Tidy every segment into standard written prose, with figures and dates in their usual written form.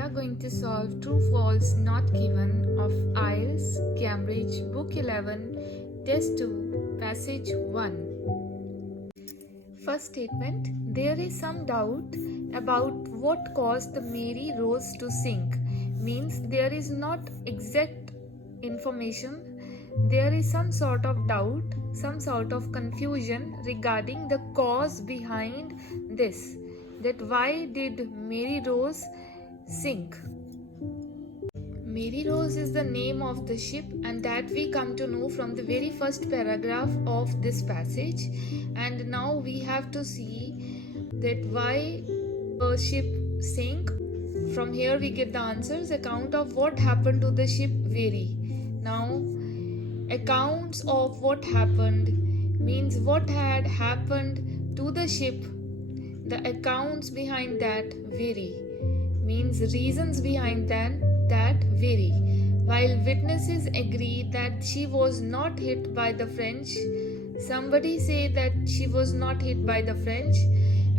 are going to solve true false not given of IELTS Cambridge Book 11 Test 2 Passage 1. First statement, there is some doubt about what caused the Mary Rose to sink. Means there is not exact information. There is some sort of doubt, some sort of confusion regarding the cause behind this. That why did Mary Rose sink? Mary Rose is the name of the ship, and that we come to know from the very first paragraph of this passage. And now we have to see that why a ship sank. From here we get the answers. Account of what happened to the ship vary. Now accounts of what happened means what had happened to the ship. The accounts behind that vary, means reasons behind that vary. While witnesses agree that she was not hit by the French, somebody say that she was not hit by the French,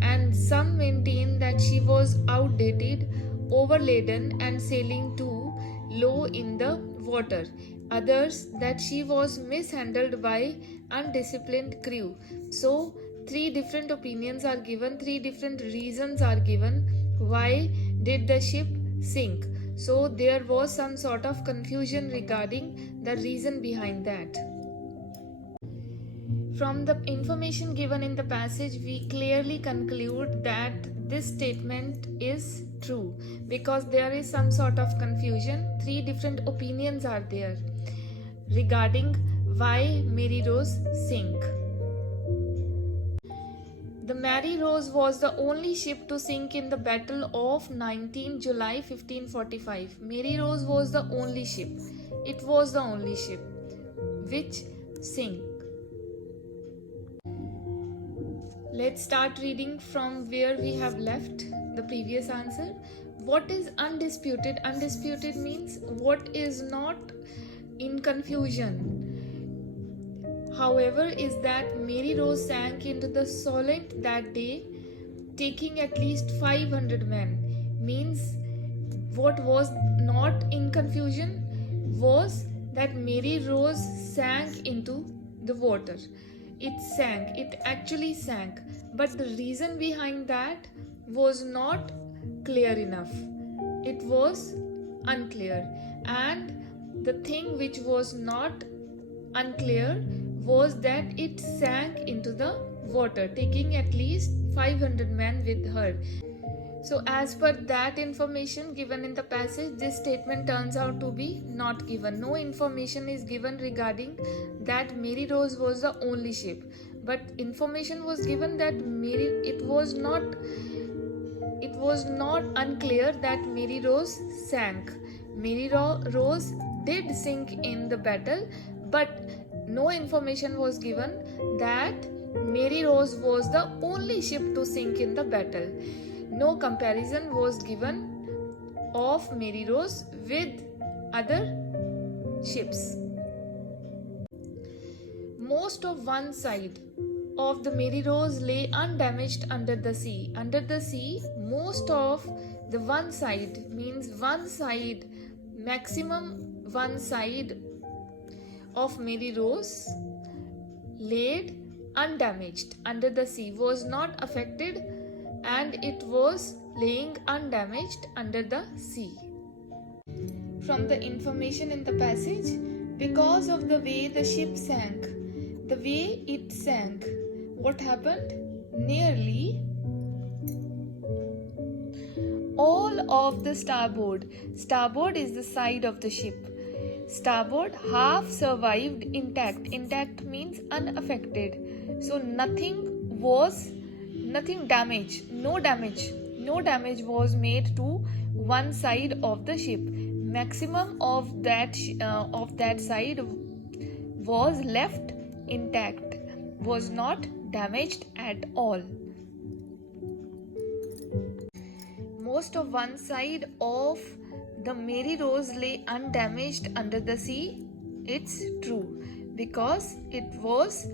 and some maintain that she was outdated, overladen and sailing too low in the water. Others that she was mishandled by undisciplined crew. So three different opinions are given, three different reasons are given why did the ship sink. So there was some sort of confusion regarding the reason behind that. From the information given in the passage, we clearly conclude that this statement is true because there is some sort of confusion. Three different opinions are there regarding why Mary Rose sank. The Mary Rose was the only ship to sink in the Battle of 19 July 1545. Mary Rose was the only ship. It was the only ship which sank. Let's start reading from where we have left the previous answer. What is undisputed? Undisputed means what is not in confusion. However, is that Mary Rose sank into the Solent that day, taking at least 500 men. Means what was not in confusion was that Mary Rose sank into the water. It sank, it actually sank, but the reason behind that was not clear enough. It was unclear, and the thing which was not unclear was that it sank into the water, taking at least 500 men with her. So as per that information given in the passage, this statement turns out to be not given. No information is given regarding that Mary Rose was the only ship, but information was given that it was not unclear that Mary Rose sank. Mary Rose did sink in the battle, but no information was given that Mary Rose was the only ship to sink in the battle. No comparison was given of Mary Rose with other ships. Most of one side of the Mary Rose lay undamaged under the sea. Under the sea, most of the one side means one side, maximum one side of Mary Rose laid undamaged under the sea, was not affected, and it was laying undamaged under the sea. From the information in the passage, because of the way the ship sank, the way it sank, what happened? Nearly all of the starboard is the side of the ship, starboard half survived intact. Intact means unaffected. So no damage was made to one side of the ship. Maximum of that side was left intact, was not damaged at all. Most of one side of the Mary Rose lay undamaged under the sea. It's true because it was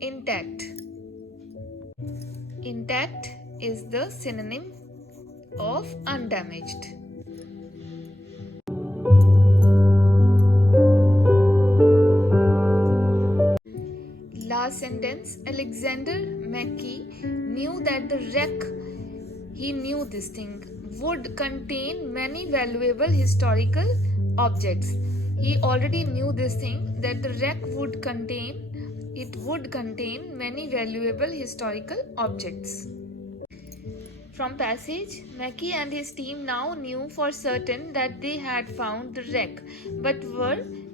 intact. Intact is the synonym of undamaged. sentence, Alexander Mackey knew that the wreck, he knew this thing, would contain many valuable historical objects. He already knew this thing, that the wreck would contain many valuable historical objects. From passage, Mackey and his team now knew for certain that they had found the wreck, but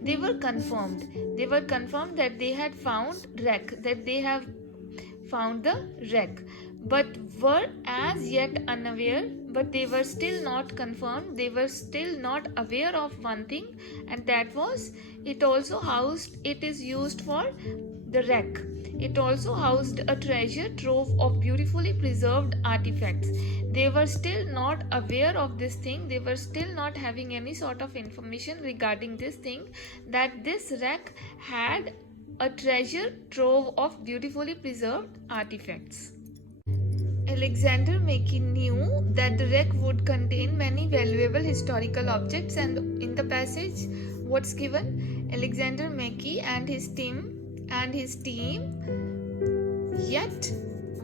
they were confirmed. They were confirmed that they had found wreck, that they have found the wreck, but were as yet unaware. But they were still not confirmed. They were still not aware of one thing, and that was it is used for the wreck. It also housed a treasure trove of beautifully preserved artifacts. They were still not aware of this thing. They were still not having any sort of information regarding this thing, that this wreck had a treasure trove of beautifully preserved artifacts. Alexander Mackey knew that the wreck would contain many valuable historical objects, and in the passage, what's given? Alexander Mackey and his team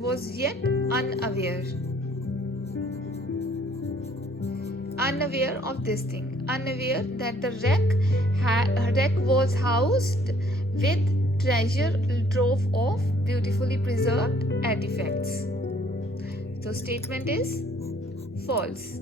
was yet unaware of this thing, unaware that the wreck was housed with treasure trove of beautifully preserved artifacts. So statement is false.